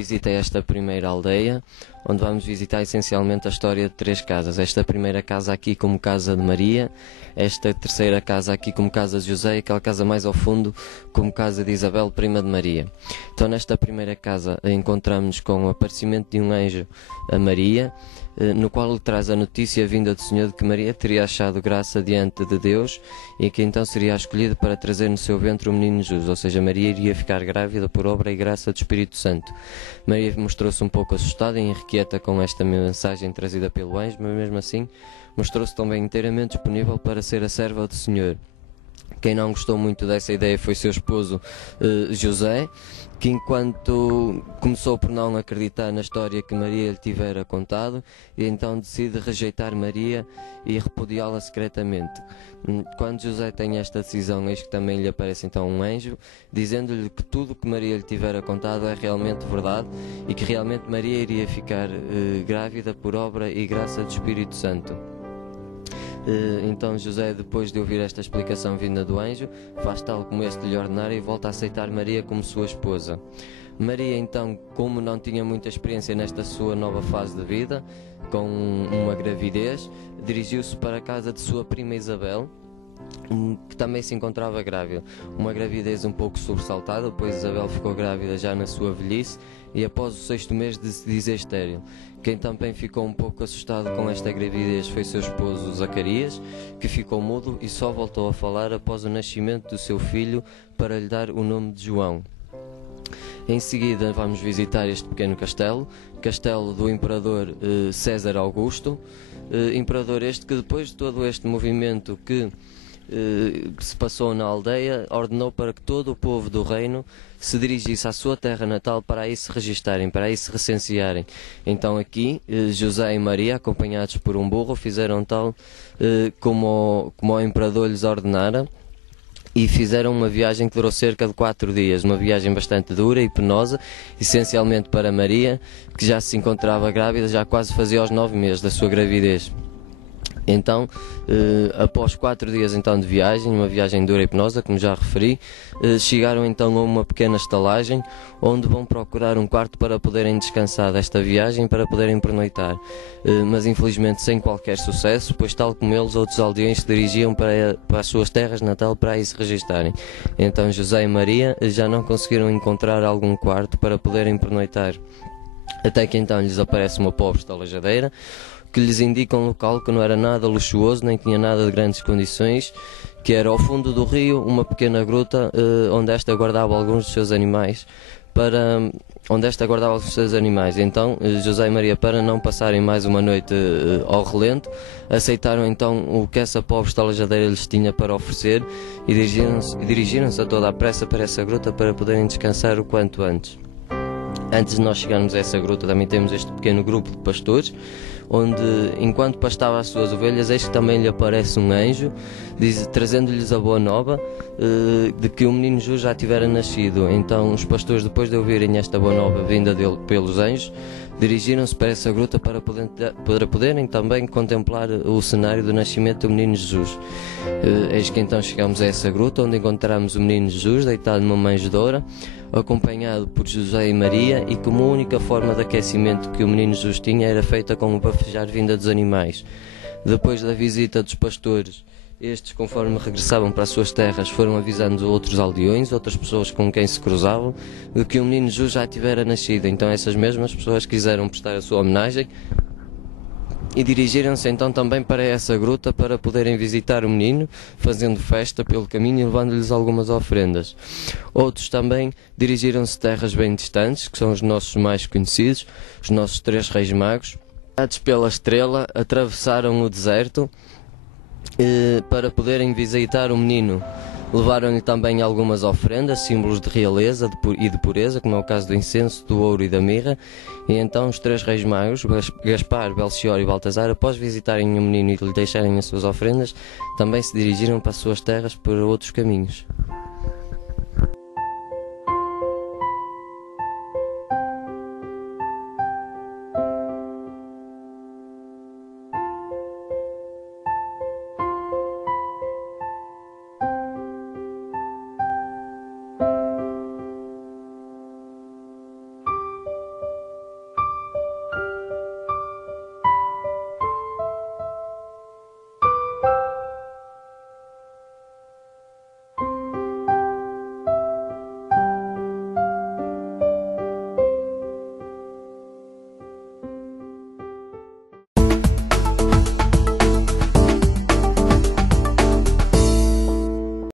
visita a esta primeira aldeia, onde vamos visitar essencialmente a história de 3 casas. Esta primeira casa aqui como casa de Maria, esta terceira casa aqui como casa de José e aquela casa mais ao fundo como casa de Isabel, prima de Maria. Então nesta primeira casa encontramos-nos com o aparecimento de um anjo a Maria, no qual lhe traz a notícia vinda do Senhor de que Maria teria achado graça diante de Deus e que então seria escolhida para trazer no seu ventre o menino Jesus, ou seja, Maria iria ficar grávida por obra e graça do Espírito Santo. Maria mostrou-se um pouco assustada e inquieta com esta mensagem trazida pelo anjo, mas mesmo assim mostrou-se também inteiramente disponível para ser a serva do Senhor. Quem não gostou muito dessa ideia foi seu esposo José, que enquanto começou por não acreditar na história que Maria lhe tivera contado, e então decide rejeitar Maria e repudiá-la secretamente. Quando José tem esta decisão, eis que também lhe aparece então um anjo, dizendo-lhe que tudo o que Maria lhe tivera contado é realmente verdade e que realmente Maria iria ficar grávida por obra e graça do Espírito Santo. Então José, depois de ouvir esta explicação vinda do anjo, faz tal como este lhe ordenara e volta a aceitar Maria como sua esposa. Maria então, como não tinha muita experiência nesta sua nova fase de vida, com uma gravidez, dirigiu-se para a casa de sua prima Isabel, que também se encontrava grávida. Uma gravidez um pouco sobressaltada, pois Isabel ficou grávida já na sua velhice e após o 6º mês de se dizer estéril. Quem também ficou um pouco assustado com esta gravidez foi seu esposo Zacarias, que ficou mudo e só voltou a falar após o nascimento do seu filho para lhe dar o nome de João. Em seguida vamos visitar este pequeno castelo do imperador César Augusto, imperador este que depois de todo este movimento que se passou na aldeia, ordenou para que todo o povo do reino se dirigisse à sua terra natal para aí se registarem, para aí se recensearem. Então aqui José e Maria, acompanhados por um burro, fizeram tal como o imperador lhes ordenara e fizeram uma viagem que durou cerca de 4 dias, uma viagem bastante dura e penosa, essencialmente para Maria, que já se encontrava grávida, já quase fazia os 9 meses da sua gravidez. Então, após 4 dias então de viagem, uma viagem dura e penosa, como já referi, chegaram então a uma pequena estalagem, onde vão procurar um quarto para poderem descansar desta viagem, para poderem pernoitar. Mas infelizmente sem qualquer sucesso, pois tal como eles, outros aldeões se dirigiam para as suas terras natal para aí se registarem. Então José e Maria já não conseguiram encontrar algum quarto para poderem pernoitar. Até que então lhes aparece uma pobre estalajadeira, que lhes indica um local que não era nada luxuoso, nem tinha nada de grandes condições, que era ao fundo do rio, uma pequena gruta, onde esta guardava alguns dos seus animais, Então José e Maria, para não passarem mais uma noite ao relento, aceitaram então o que essa pobre estalajadeira lhes tinha para oferecer e dirigiram-se a toda a pressa para essa gruta para poderem descansar o quanto antes. Antes de nós chegarmos a essa gruta, também temos este pequeno grupo de pastores, onde, enquanto pastava as suas ovelhas, eis que também lhe aparece um anjo, trazendo-lhes a boa nova de que o menino Jesus já tivera nascido. Então os pastores, depois de ouvirem esta boa nova vinda dele pelos anjos, dirigiram-se para essa gruta para poderem também contemplar o cenário do nascimento do menino Jesus. Eis que então chegamos a essa gruta, onde encontramos o menino Jesus deitado numa manjedoura, acompanhado por José e Maria, e como a única forma de aquecimento que o menino Jesus tinha era feita com o bafejar vinda dos animais. Depois da visita dos pastores, estes, conforme regressavam para as suas terras, foram avisando outros aldeões, outras pessoas com quem se cruzavam, de que o menino Jesus já tivera nascido. Então essas mesmas pessoas quiseram prestar a sua homenagem e dirigiram-se então também para essa gruta para poderem visitar o menino, fazendo festa pelo caminho e levando-lhes algumas ofrendas. Outros também dirigiram-se a terras bem distantes, que são os nossos mais conhecidos, os nossos 3 reis magos. Guiados pela estrela, atravessaram o deserto para poderem visitar o menino. Levaram-lhe também algumas ofrendas, símbolos de realeza e de pureza, como é o caso do incenso, do ouro e da mirra. E então os 3 reis magos, Gaspar, Belchior e Baltazar, após visitarem o menino e lhe deixarem as suas ofrendas, também se dirigiram para as suas terras por outros caminhos.